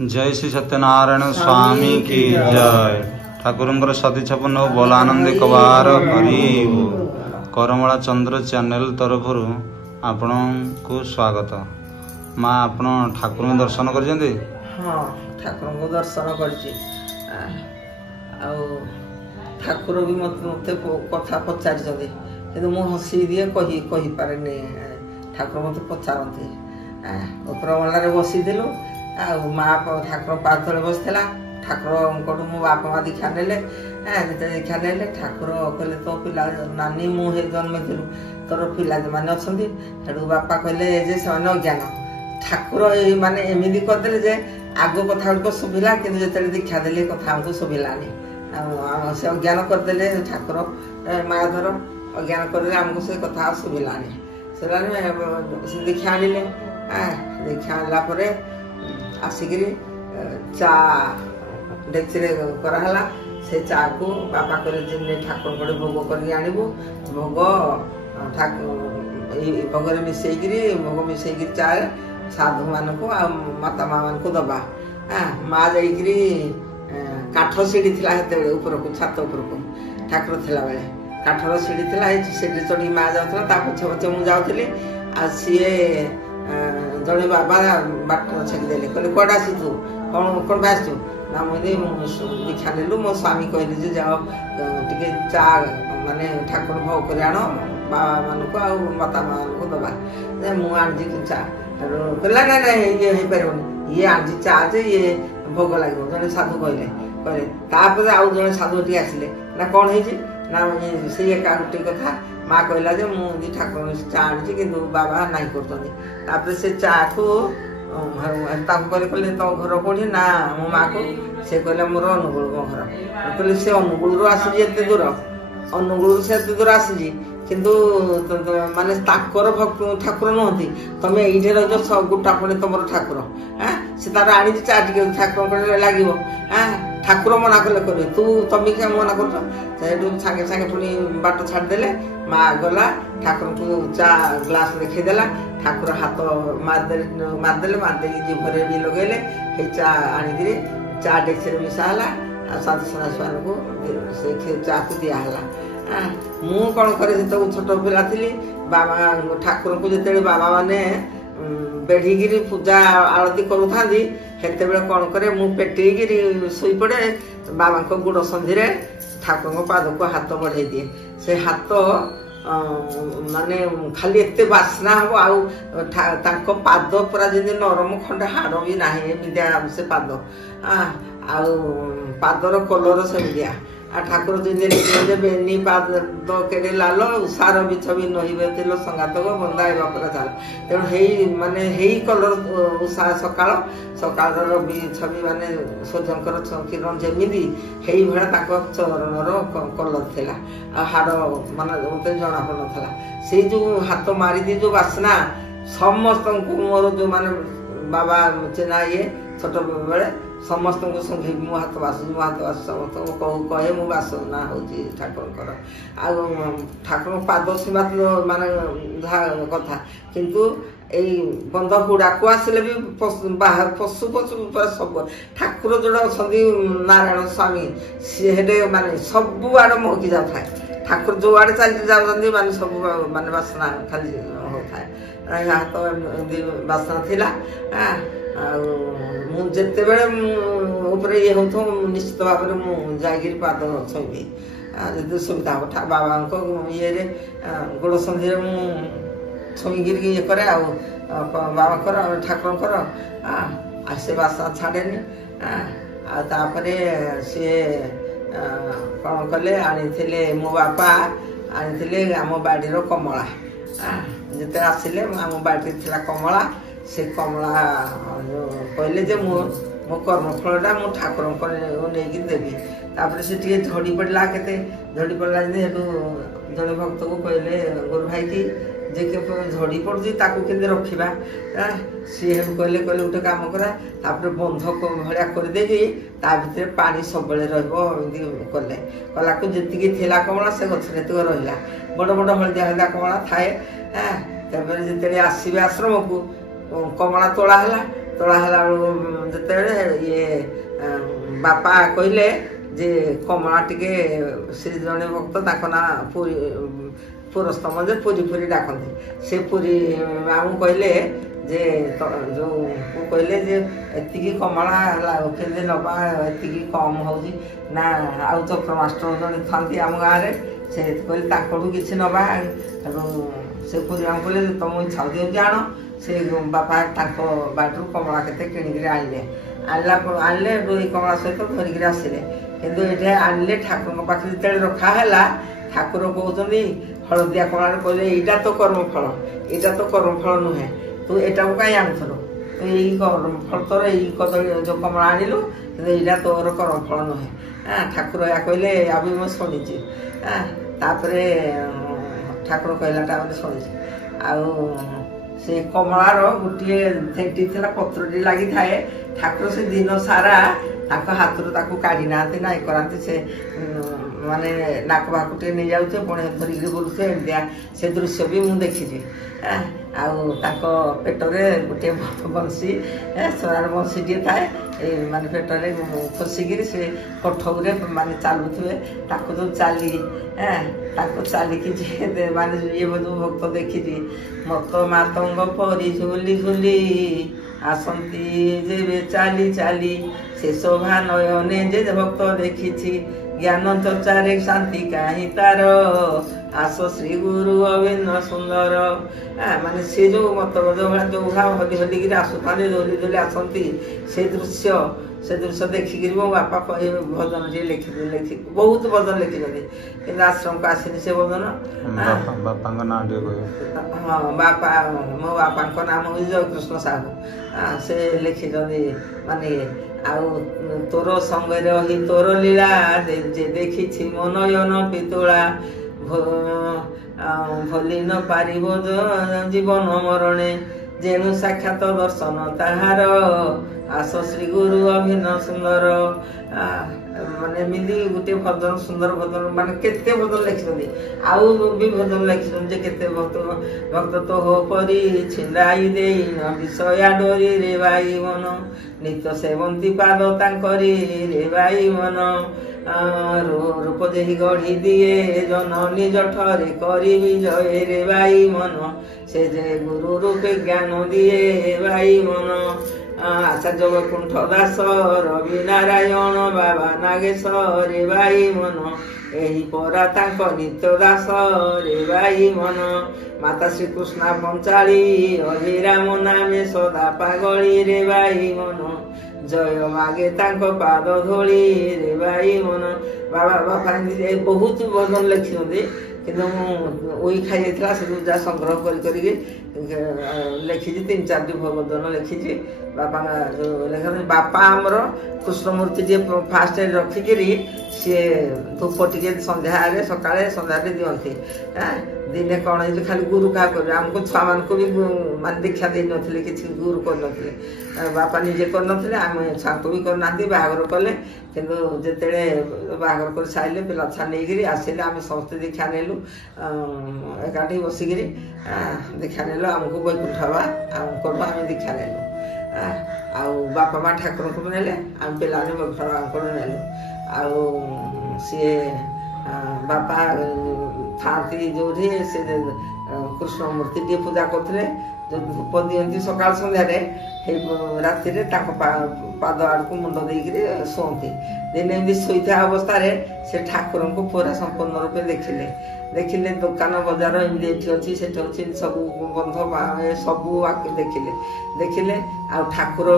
जय श्री सत्यनारायण स्वामी की जय। ठाकुर सतीछपन बोलानंद कबार हरिव करमला चंद्र चैनल तरफ आपण को स्वागत। माँ आपण ठाकुर दर्शन कर ठाकुर को दर्शन कर ठाकुर भी मत कथा पचार मु हसी दिए कही पारे ठाकुर मत पचारती उपरमला बसी माँ ठाकुर पाद तले बसला ठाकुर मो बापा माँ दीक्षा ने दीक्षा ने ठाकुर कहले तो पिला नानी मुझे जन्म थी तोर पिला मैंने अच्छा बापा कहले जे से अज्ञान ठाकुर माने एमती करदे जे आग कथा गुड़ शुभिला कि जो दीक्षा देले कथा हमको शुभिलानी से अज्ञान करदे ठाकुर माँ धर अज्ञान करदे आमको से कथा शुभिलानी से दीक्षा आनिले दीक्षा आनला आसिक चा डेक्ची कराला से चा को बापा करे ठाकुर को भोग कर आनबू भोग भोग मिसेकरी भोग मिसेक चा साधु मान को माता माँ मान को दबा माँ जाकरी काठ सीढ़ी थी ऊपर को छात उपर को ठाकुर थिला बेले काठर सीढ़ी थी सीढ़ी चढ़ी माँ जाऊला पछे पछे मुझे जाऊली आ सीए जड़े बाबा बाट छेकदेले कहले कौन आसी तू कौन कौन आसु ना मुझे दीक्षा नेलु मो स्वामी कहले जे जाओ टिके चा माने ठाकुर भोग कर आण बाबा मान को माता मान को दबा मु आनी चा कहला ना ना ये हो पारे ये आजी चा जे ये भोग लगे जड़े साधु कहले कहले तापर आउ जड़े साधु टी आसिले ना कौन है ना से एका गोटे कथा माँ कहला जे मुझे ठाकुर चा आनी कि बाबा ना कर से चा को कहले तो घर कौटी ना मो माँ को से कहले मोर अनुगुल मो घर कहले से अनुगुल आसी दूर अनुगुल से दूर आसी किंतु माने ताकर भक्त ठाकुर नुहति तुम ये रही गोटा पुणी तुम ठाकुर से तार आनी चा टे ठाकुर लगे ठाकुर मना कले कर तू तुम क्या मना कर सागे सागे पुणी बाट छाड़देले माँ गला ठाकुर को चा ग्लास देखीदेला ठाकुर हाथ मारदेले मारदे जीभरे भी लगेले चा आनिक चा डेक्ची मिसाला साधु सन्यासी को से चा को दिहला मु कौन करे छोट पिला थी बाबा ठाकुर को जिते बाबा माने बेढ़ी पूजा आरती करूँ हेते कौन करे मु पेटी शुई पड़े बाबा को गुड़ संधि ठाकुर पाद को हाथ बढ़े दिए से हाथ माने खाली एते बासना हम आउ पाद पूरा जमी नरम खंडे हाड़ भी ना एमतिया से पाद पादर कलर सेमतिया ठाकुर जमी बेनी पाद केड़े लाल उषार भी छवि नहीबे तेल संगातक बंदा बापर चाल तेणु हे माने हे कलर उषा सकाल सकाल भी छवि माने सूर्यंकर किरण जमी हे भाया चरणर कलर थिला हाड़ माने मत जना पड़ा से जो हाथ मारी जो बासना समस्त मोर जो माने बाबा चिन्हा ये छोट बेले समस्त को संगे मो हाथ बासु समस्त कहे मो बासना हूँ ठाकुर ठाकुर पाद सीमा मान कथा किंतु यही बंध हुड़ा को आसिले भी पशु पशु सब ठाकुर जोड़ा अच्छा नारायण स्वामी सी माने सब आड़ महकी जाए ठाकुर जो आड़े चलते जाऊँ माने सब माने बासना खाली होता हाथ बासना थिला मुझे बेले ये हो निश्चित भाव में जागिर पाद छुई जो सुविधा हम बाबा ये गोड़ संधि छुईक ये करे बाबा ठाकुर से बासना छाड़े आपर सी कौन कले आनी मो बापा आनी आम बाड़ी कमला जिते आसिले आम बाड़ी थी कमला से कमला कहले जे मो कर्मफलटा मु ठाकुर को नहीं देवी तापर से झड़ी पड़ा के झड़ी पड़ा जड़े भक्त को कहले गुरु भाई की जे के झड़ी पड़ी के रखा सी कहले कहले गोटे कम करा बंध भाया करदे भर पानी सब रही कला को जी कमला से गचर रहा बड़ बड़ हलदिया हलदिया कमला थाए जिते आसवे आश्रम को कमला तोला है ତୋଳା ହେଲା ବେଳକୁ ଯେତେବେଳେ ଇଏ ବାପା କହିଲେ ଯେ କମଳା ଟିକେ ସେ ଜଣେ ଭକ୍ତ ତାଙ୍କ ନାଁ ପୁରସ୍ତମ ଯେ ପୁରୀ ପୁରୀ ଡାକନ୍ତି ସେ ପୁରୀ ଆମକୁ କହିଲେ ଯେ ଯୋଉ କହିଲେ ଯେ ଏତିକି କମଳା ହେଲା କେମିତି ନବା ଏତିକି କମ ହଉଛି ନା ଆଉ ଚକ୍ର ମାଷ୍ଟର ଜଣେ ଥାନ୍ତି ଆମ ଗାଁରେ ସେ କହିଲେ ତାଙ୍କଠୁ କିଛି ନବା ଏବଂ ସେ ପୁରୀ ଆମକୁ କହିଲେ ତମ ଇଚ୍ଛା ହଉଛି ଆଣ ସେ ବାପା ତାଙ୍କ ବାଟରୁ କମଳା କେତେ କିଣିକିରି ଆଣିଲେ ଦୁଇ କମଳା ସହିତ ଧରିକିରି ଆସିଲେ କିନ୍ତୁ ଏଠି ଆଣିଲେ ଠାକୁରଙ୍କ ପାଖରେ ଯେତେବେଳେ ରଖା ହେଲା ଠାକୁର କହୁଛନ୍ତି ହଳଦିଆ କମଳାରେ କହିଲେ ଏଇଟା ତ କର୍ମଫଳ ନୁହେଁ ତୁ ଏଇଟାକୁ କାହିଁ ଆଣୁଥିଲୁ ତୁ ଏଇ କର୍ମଫଳ ତୋର ଏଇ କଦଳୀ ଯୋଉ କମଳା ଆଣିଲୁ କିନ୍ତୁ ଏଇଟା ତୋର କର୍ମଫଳ ନୁହେଁ ଠାକୁର ଏହା କହିଲେ ବି ମୁଁ ଶୁଣିଛି ତାପରେ ଠାକୁର କହିଲାଟା ଆମେ ଶୁଣିଛି ଆଉ ସେ କମଳାର ଗୋଟିଏ ଥେଣ୍ଟି ଥିଲା ପତ୍ରଟି ଲାଗିଥାଏ ଠାକୁର ସେ ଦିନ ସାରା ତାଙ୍କ ହାତରୁ ତାକୁ କାଢି ନାହାନ୍ତି ନା ଇଏ କରାନ୍ତି ସେ ମାନେ ନାକ ବାକୁ ଟିକେ ନେଇଯାଉଥିବେ ପୁଣି ଧରିକିରି ବୁଲୁଥିବେ ଏମିତିଆ ସେ ଦୃଶ୍ୟ ବି ମୁଁ ଦେଖିଛି ଆଉ ତାଙ୍କ ପେଟରେ ଗୋଟିଏ ବଂଶୀ সোনার ବଂଶୀଟିଏ ଥାଏ ମାନେ ପେଟରେ ଖୋସିକିରି ସେ କଠଉରେ ମାନେ ଚାଲୁଥିବେ ତାକୁ ଯୋଉ ତାକୁ ଚାଲିକି ମାନେ ଇଏ ଯୋଉ ଭକ୍ତ ଦେଖିଛି ମତ ମାତଙ୍ଗ ପରି ଝୁଲି ଝୁଲି ଆସନ୍ତି ଯେବେ ଚାଲି ଚାଲି ସେ ଶୋଭା ନୟନେ ଯେ ଭକ୍ତ ଦେଖିଛି ଜ୍ଞାନ ଚର୍ଚ୍ଚାରେ ଶାନ୍ତି କାହିଁ ତାର ଆସ ଶ୍ରୀ ଗୁରୁ ଅଭିନ୍ନ ସୁନ୍ଦର ମାନେ ସେ ଯୋଉ ମତ ଯୋଉ ହଲି ହଲିକିରି ଆସୁଥାନ୍ତି ଦୋଲି ଦୋଲି ଆସନ୍ତି ସେ ଦୃଶ୍ୟ ଦେଖିକିରି ମୋ ବାପା ଭଜନ ଟିକେ ଲେଖି ବହୁତ ଭଜନ ଲେଖିଛନ୍ତି କିନ୍ତୁ ଆଶ୍ରମକୁ ଆସିନି ସେ ଭଜନ ବାପାଙ୍କ ନାଁ ଟିକେ ହଁ ମୋ ବାପାଙ୍କ ନାମ ହଉଛି ଜୟକୃଷ୍ଣ ସାହୁ ସେ ଲେଖିଛନ୍ତି ମାନେ ଆଉ ତୋର ସଙ୍ଗରେ ରହି ତୋର ଲୀଳା ଯେ ଦେଖିଛି ମୋ ନୟନ ପିତୁଳା ଭଲି ନ ପାରିବ ଜୀବନ ମରଣେ ଯେଣୁ ସାକ୍ଷାତ ଦର୍ଶନ ତାହାର ଆସ ଶ୍ରୀ ଗୁରୁ ଅଭିନ୍ନ ସୁନ୍ଦର ମାନେ ଏମିତି ଗୋଟେ ଭଜନ ସୁନ୍ଦର ଭଜନ ମାନେ କେତେ ଭଜନ ଲେଖିଛନ୍ତି ଆଉ ବି ଭଜନ ଲେଖିଛନ୍ତି ଯେ କେତେ ଭକ୍ତ ତୋ ପରି ଛିଣ୍ଡାଇ ଦେଇ ବିଷୟା ଡୋରି ରେ ବାଇ ମନ ନିତ୍ୟ ସେବନ୍ତୀ ପାଦ ତାଙ୍କରି ରେ ବାଇ ମନ ରୂପ ଦେହି ଗଢି ଦିଏ ଜନ ନିଜ ଠରେ କରିବି ଜୟ ରେ ବାଇ ମନ ସେ ଯେ ଗୁରୁ ରୂପେ ଜ୍ଞାନ ଦିଏ ବାଇ ମନ ଆଚାର୍ଯ୍ୟ ବୈକୁଣ୍ଠ ଦାସ ରବି ନାରାୟଣ ବାବା ନାଗେଶ ରେ ବାଇ ମନ ଏହି ପରା ତାଙ୍କ ନିତ୍ୟ ଦାସ ରେ ବାଇ ମନ ମାତା ଶ୍ରୀକୃଷ୍ଣ ପଞ୍ଚାଳି ଅଭିରାମ ନାମେ ସଦା ପାଗଳି ରେ ବାଇ ମନ ଜୟ ମାଗେ ତାଙ୍କ ପାଦ ଧୂଳି ରେ ବାଇ ମନ ବାପା ବହୁତ ଭଜନ ଲେଖିଛନ୍ତି କିନ୍ତୁ ମୁଁ ଉଇ ଖାଇ ଯାଇଥିଲା ସେ ଯାହା ସଂଗ୍ରହ କରିକି ଲେଖିଛି 3-4ଟି ଭଜନ ଲେଖିଛି ବାପା ଲେଖନ୍ତି ବାପା ଆମର କୃଷ୍ଣମୂର୍ତ୍ତି ଟିକେ ଫାଷ୍ଟ ରଖିକିରି ସିଏ ଧୂପ ଟିକେ ସନ୍ଧ୍ୟାରେ ସକାଳେ ସନ୍ଧ୍ୟାରେ ଦିଅନ୍ତି ଦିନେ କଣ ହେଇଛି ଖାଲି ଗୁରୁ କାହା କରିବେ ଆମକୁ ଛୁଆମାନଙ୍କୁ ବି ମାନେ ଦୀକ୍ଷା ଦେଇନଥିଲେ କିଛି ଗୁରୁ କରିନଥିଲେ ବାପା ନିଜେ କରିନଥିଲେ ଆମେ ଛୁଆଙ୍କୁ ବି କରିନାହାନ୍ତି ବାହାଘର କଲେ କିନ୍ତୁ ଯେତେବେଳେ ବାହାଘର କରି ସାରିଲେ ପିଲା ଛୁଆ ନେଇକିରି ଆସିଲେ ଆମେ ସମସ୍ତେ ଦୀକ୍ଷା ନେଲୁ ଏକାଠି ବସିକିରି ଦୀକ୍ଷା ନେଲୁ ଆମକୁ ବୈକୁଣ୍ଠ ବାବା ଆମଙ୍କଠୁ ଆମେ ଦୀକ୍ଷା ନେଲୁ ଆଉ ବାପା ମା ଠାକୁରଙ୍କୁ ବି ନେଲେ ଆମେ ପିଲାମାନେ ବୈକୁଣ୍ଠ ବାବାଙ୍କଠୁ ନେଲୁ ଆଉ ସିଏ ବାପା ଥାନ୍ତି ଯୋଉଠି ସେ କୃଷ୍ଣ ମୂର୍ତ୍ତି ଟିକେ ପୂଜା କରୁଥିଲେ ଯୋଉ ଧୂପ ଦିଅନ୍ତି ସକାଳ ସନ୍ଧ୍ୟାରେ ରାତିରେ ତାଙ୍କ ପାଦ ଆଡକୁ ମୁଣ୍ଡ ଦେଇକିରି ଶୁଅନ୍ତି ଦିନେ ଏମିତି ଶୋଇଥିବା ଅବସ୍ଥାରେ ସେ ଠାକୁରଙ୍କୁ ପୁରା ସମ୍ପୂର୍ଣ୍ଣ ରୂପେ ଦେଖିଲେ ଦୋକାନ ବଜାର ଏମିତି ଏଠି ଅଛି ସେଠି ଅଛି ସବୁ ବନ୍ଧ ସବୁ ଦେଖିଲେ ଆଉ ଠାକୁର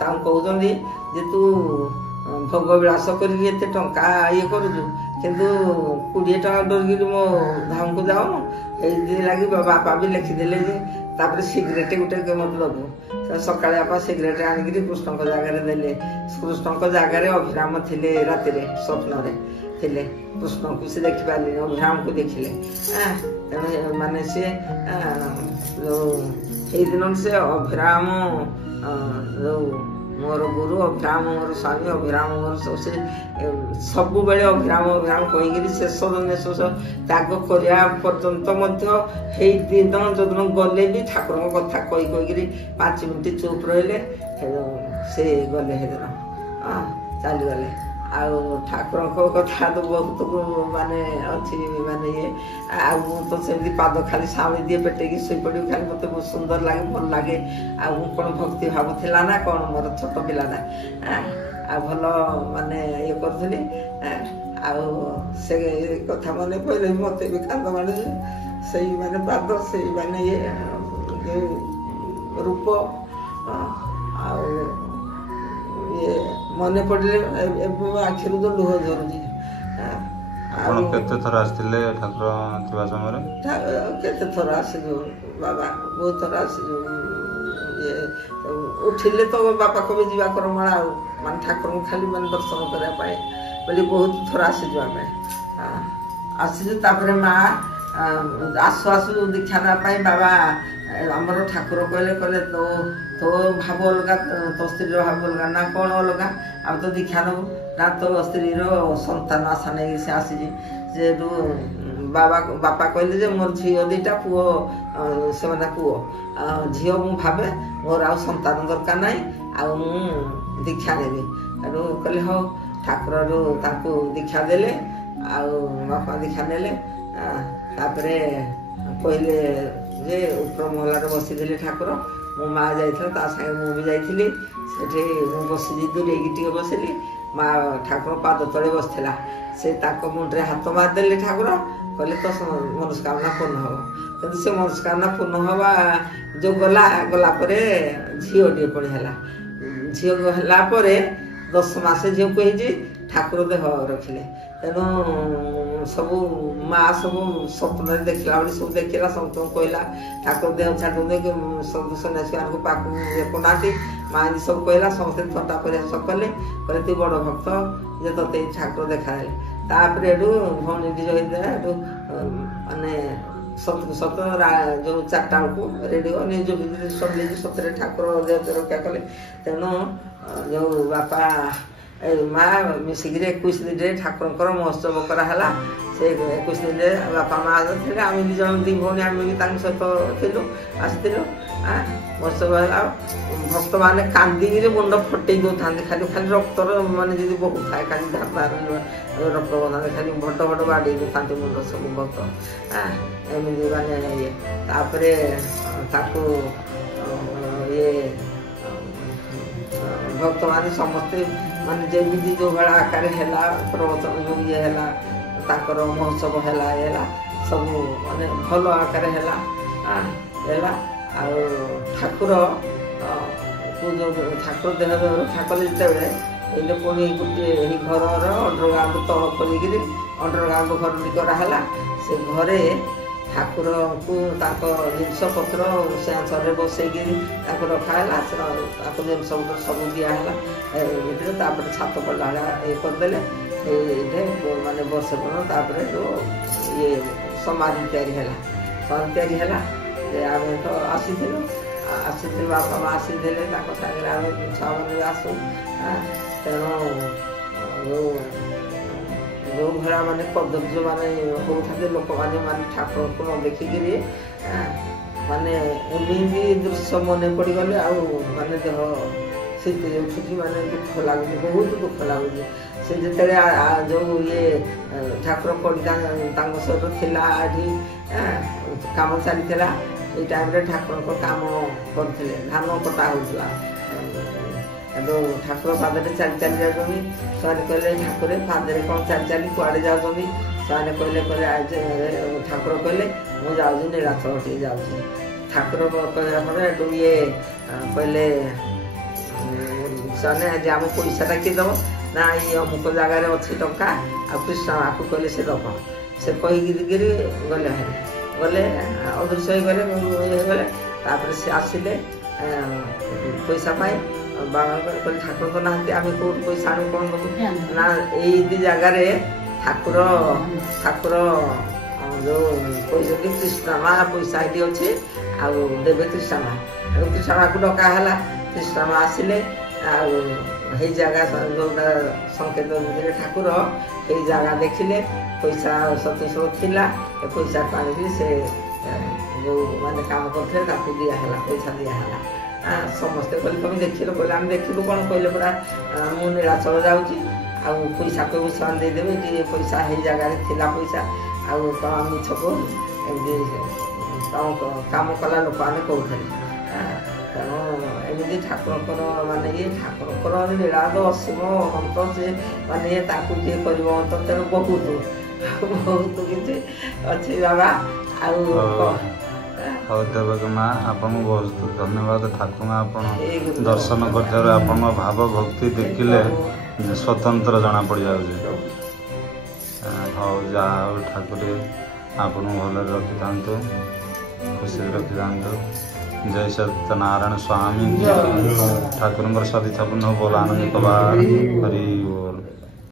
ତାଙ୍କୁ କହୁଛନ୍ତି ଯେ ତୁ ଭୋଗ ବିଳାସ କରିକି ଏତେ ଟଙ୍କା ଇଏ କରୁଛୁ କିନ୍ତୁ 20 ଟଙ୍କା ଡରିକିରି ମୋ ଧାମକୁ ଯାଉନୁ ଏଇଥିଲାଗି ବାପା ବି ଲେଖିଦେଲେ ଯେ ତାପରେ ସିଗାରେଟ ଗୋଟେ ମତେ ଦବୁ ସକାଳେ ବାପା ସିଗାରେଟ ଆଣିକିରି କୃଷ୍ଣଙ୍କ ଜାଗାରେ ଦେଲେ କୃଷ୍ଣଙ୍କ ଜାଗାରେ ଅଭିରାମ ଥିଲେ ରାତିରେ ସ୍ୱପ୍ନରେ ଥିଲେ କୃଷ୍ଣଙ୍କୁ ସେ ଦେଖିପାରିଲେନି ଅଭିରାମକୁ ଦେଖିଲେ ତେଣୁ ମାନେ ସିଏ ସେଇଦିନ ସେ ଅଭିରାମ ଯୋଉ मोर गुरु अभिराम मोर स्वामी अभिराम मोर से सब बेले अभिराम अभिराम कहीकि शेष निश्वास त्याग करिया पर्यंत दिन जो दिन गले भी ठाकुर कथा कहीकि 5 मिनिट चुप रहिले से गले से दिन चलीगले ठाकुर कथा तो बहुत माने अच्छी माने ये तो सेमती पाद खाली सावली दिए पेटेकी शोई पड़ी खाली मत बहुत सुंदर लगे भल लगे कौन भक्ति भाव थिला ना कौन मोर छोट पिलाटा भल माने ये करी से कथा मन पहले मत भी कांद माने से माने पाद से माने ये रूप ये मन पड़े आखिर तो लुह झरुची केते थर आसथिले ठाकुर थिबा समय केते थर आसिलु बाबा बहुत थर आसिलु ये उठिले तो बापा को भी जीवा करमाळा मान ठाकुर को खाली मन दर्शन करा पाए बोली बहुत थर आसिलु आमे आसिलु तापरे माँ आसु आसु दीक्षा ना पाई बाबा आमर ठाकुर कहले तो तो भाव अलग तो स्त्री भाव अलग ना कौन अलग आप तो दीक्षा नबू ना तो स्त्री संतान आशा नहीं से आसी बाबा बापा कहले मोर झी 2टा पुओ से पुओ झी मु भावे मोर आ संतान दरकार ना दीक्षा नेबी कहले हाँ ठाकुर दीक्षा देले बापा दीक्षा नेले कहले जे ऊपर महलार बसी ठाकुर मो माँ जाता मुझे जाइली से बसी दूरे टे बसिली माँ ठाकुर पाद तले बसला से मुंडे हाथ मारदे ठाकुर कहले तो मनस्कामना पूर्ण हम कि से मनस्कामना पूर्ण हवा जो गला झील टे पुणी है झील है 10 मास झील को ठाकुर देह रखिले तेणु सब माँ सब स्वप्न देखला बेले सब देखला सब कहला ठाकुर देह छाड़ सब सन्यासी मान पाक ना माँ सब कहला समस्त थटा प्रयास कले कहले तू बड़ भक्त जे ते ठाकुर देखा तापर भौणी जो माने सत जो 4टा बेलू रेडियो निज सब सतरे ठाकुर देह रक्षा कले तेणु जो बापा माँ मिसिक 21 दिन ठाकुर महोत्सव कराला से 21 दिन बापा माँ थे आम 2 जन 2 भौणी आम भी सहित थिलु आसलु महोत्सव है भक्त मैंने कांदी मुंड फटे दौर खाली खाली रक्तर मानने जी बहुत थाए खाली धार धार रक्त बना खाली भट भट बाड़ी था मुंड सब भक्त एमती माने ये ये भक्त मान समस्ते माने जमी जो भाया आकार है प्रवचन जो ये है महोत्सव है सब माने भल आकार है ठाकुर जो ठाकुर देह रक्षा कले जिते पुणी गोटे घर अंडरग्राउंड तल खोलिकी अंडरग्राउंड घर टी कराला से घरे ठाकुर को जिनस पत्र से आंसर बसैक रखाला जिनस पत्र सब दिहला छात पड़ा ये करदे माने वर्ष पर ये समाधि या आम तो आसी बापा माँ आसी सागर आम छुआ मैंने आसू तेणु जो भाया माने कदर्य माने होते लोक मैंने ठाकुर को न देखिकी माने एमती दृश्य मन पड़गले आने देह शीत उठुची माने दुख लगुच बहुत दुख लगुच से जिते जो ये ठाकुर पड़ी सहित थिला काम चली ये टाइम ठाकुर काम करते धान कटा होता ठाकुर पादे चली चली जाऊँगी से कहले ठाकुर पादे कौन चली चली कुआड़े जाऊँगी से कहले ठाकुर कहले मुझे जाऊँ नीलाचल टे जाऊँ ठाकुर कहला ये कहले से आम पैसा किए दब ना ये अमुक जगार अच्छी टंका आ कृष्ण आपको कहले से दब से कहीकि गले गले अदृश्य गले गले तापर से आसिले पैसा पाए बाबा कहले ठाकुर तो ना आम कौट पैसा आने कौन दबू ना ये जगार ठाकुर ठाकुर जो पैसा कृष्ण माँ पैसा ये अच्छे आउ देवे कृष्ण माँ को डकाला कृष्ण माँ आसिले आउ जगह जोटा संकेत देले ठाकुर ये जगह देखिले पैसा सतीश्वर थिला ए पैसा पानी से जो माने काम करथे ताकू दिया पैसा दिया समस्ते कहले तुम देखिल कहले आम देखिलु कौन कहले पूरा मु नीलाचल जाऊँगी आउ पैसा कहू ସେମାନେ ଦେଇଦେବେ कि पैसा हे जगह थिला पैसा आउ कौन मिछ को काम कला लोक आम कहते तेणु एमती ठाकुर माने ये ठाकुर लीला तो असीम अंत से माने ये किए कर तेणु बहुत बहुत किसी अच्छी बाबा हौ देवक माँ आपन बहुत धन्यवाद ठाकुर आप दर्शन कर भाव भक्ति देखिले स्वतंत्र जना पड़ जाऊे हौ जा ठाकुर आपन भल रखी था खुशी रखी था जय सत्यनारायण स्वामी ठाकुर सदिच्छापूर्ण बोला आनंद कबार हरि।